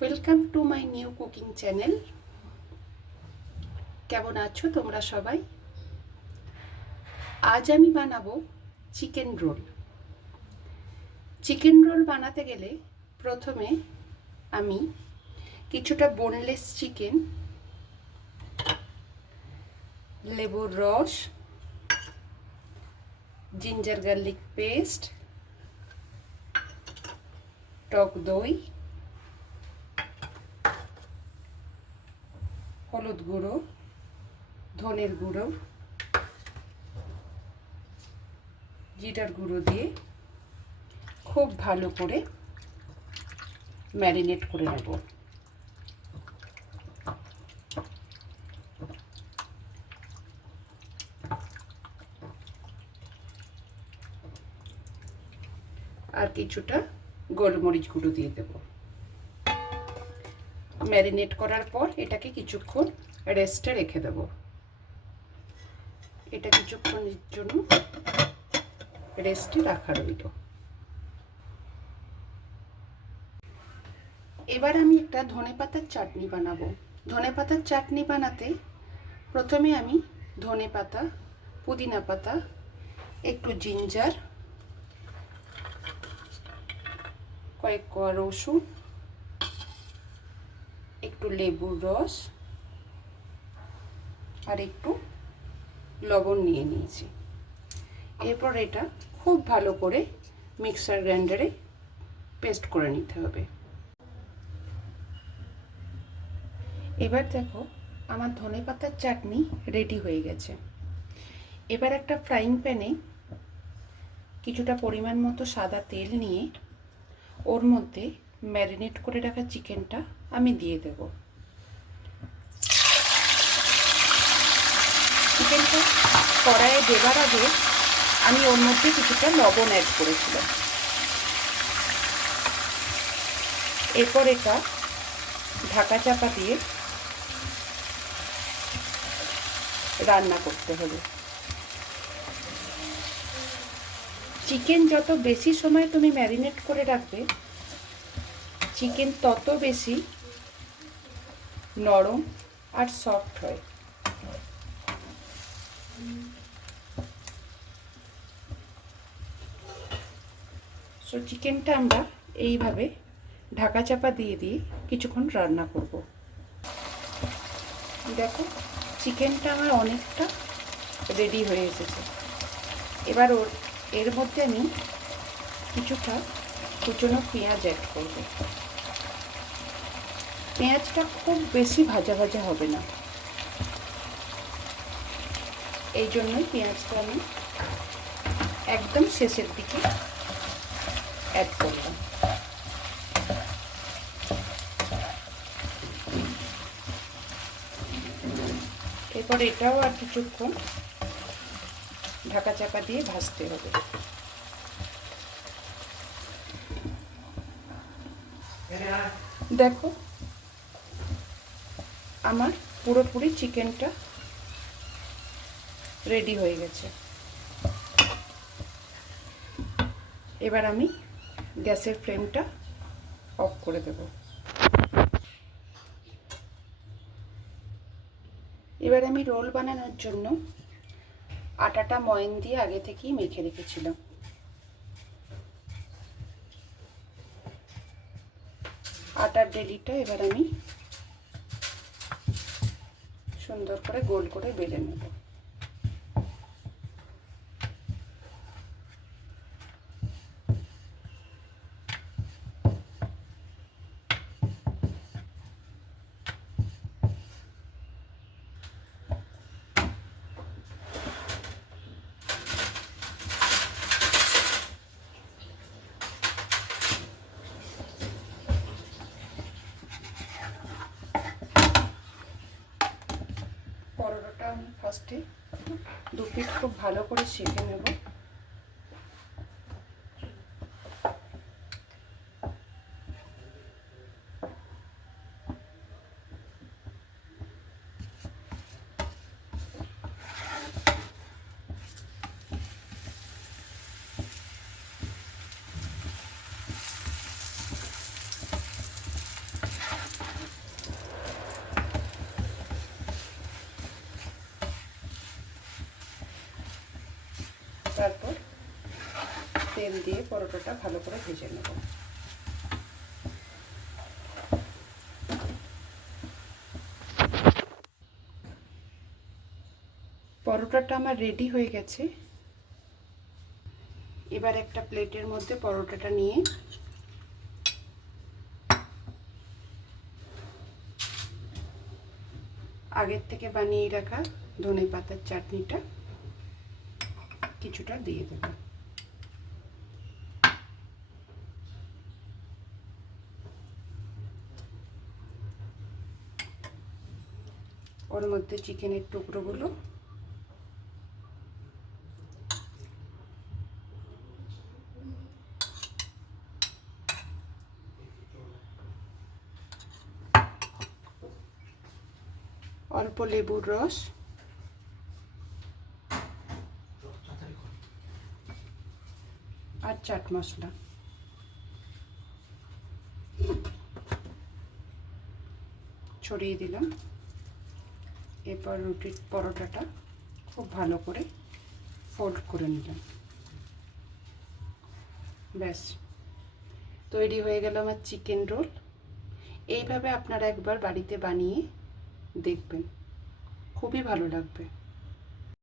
Welcome to my new cooking channel. কেমন আছো তোমরা সবাই? আজ আমি বানাবো চিকেন রোল। চিকেন রোল বানাতে গেলে প্রথমে আমি কিছুটা বোনলেস চিকেন, লেবুর রস, জিঞ্জার গার্লিক পেস্ট, টক দই, হলুদ গুঁড়ো, ধনের গুঁড়ো, জিরার গুঁড়ো দিয়ে খুব ভালো করে ম্যারিনেট করে নেব। আর কিছুটা গোলমরিচ গুঁড়ো দিয়ে দেব। ম্যারিনেট করার পর এটাকে কিছুক্ষণ রেস্টে রেখে দেব। এটা কিছুক্ষণের জন্য রেস্টে রাখা রইল। এবার আমি একটা ধনেপাতার চাটনি বানাবো। ধনেপাতার চাটনি বানাতে প্রথমে আমি ধনেপাতা, পুদিনা পাতা, একটু জিঞ্জার, কয়েক কোয়া রসুন, একটু লেবুর রস আর একটু লবণ নিয়ে নিয়েছি। এরপর এটা খুব ভালো করে মিক্সার গ্রাইন্ডারে পেস্ট করে নিতে হবে। এবার দেখো আমার ধনেপাতার চাটনি রেডি হয়ে গেছে। এবার একটা ফ্রাইং প্যানে কিছুটা পরিমাণ মতো সাদা তেল নিয়ে ওর মধ্যে ম্যারিনেট করে রাখা চিকেনটা আমি দিয়ে দেব। চিকেনটা কড়াইয়ে দেবার আগে আমি ওর মধ্যে কিছুটা লবণ অ্যাড করেছিলাম। এরপর এটা ঢাকা চাপা দিয়ে রান্না করতে হবে। চিকেন যত বেশি সময় তুমি ম্যারিনেট করে রাখবে, চিকেন তত বেশি নরম আর সফট হয়। সো চিকেনটা আমরা এইভাবে ঢাকা চাপা দিয়ে দিয়ে কিছুক্ষণ রান্না করব। দেখো চিকেনটা আমার অনেকটা রেডি হয়ে এসেছে। এবার এর মধ্যে আমি কিছুটা কুচনো পেঁয়াজ অ্যাড করব। পেঁয়াজটা খুব বেশি ভাজা ভাজা হবে না, এই জন্যই পেঁয়াজটা আমি একদম শেষের দিকে অ্যাড করলাম। এরপর এটাও আর কিছুক্ষণ ঢাকা চাপা দিয়ে ভাজতে হবে। দেখো আমার পুরোপুরি চিকেনটা রেডি হয়ে গেছে। এবার আমি গ্যাসের ফ্লেমটা অফ করে দেব। এবার আমি রোল বানানোর জন্য আটাটা ময়ন দিয়ে আগে থেকেই মেখে রেখেছিলাম। আটার ডেলিটা এবার আমি সুন্দর করে গোল করে বেলে নেব। পরোটাটা আমি ফার্স্টে দু পিঠ খুব ভালো করে সেঁকে নেব। তারপর তেল দিয়ে পরোটাটা ভালো করে ভেজে নেব। পরোটাটা আমার রেডি হয়ে গেছে। এবার একটা প্লেটের মধ্যে পরোটাটা নিয়ে আগের থেকে বানিয়ে রাখা ধনেপাতার চাটনিটা কিছুটা দিয়ে দেব। ওর মধ্যে চিকেনের টুকরোগুলো অল্প লেবুর রস আর চাট মশলা ছড়িয়ে দিলাম। এরপর রুটির পরোটাটা খুব ভালো করে ফোল্ড করে নিলাম। ব্যাস তৈরি হয়ে গেল আমার চিকেন রোল। এইভাবে আপনারা একবার বাড়িতে বানিয়ে দেখবেন, খুবই ভালো লাগবে।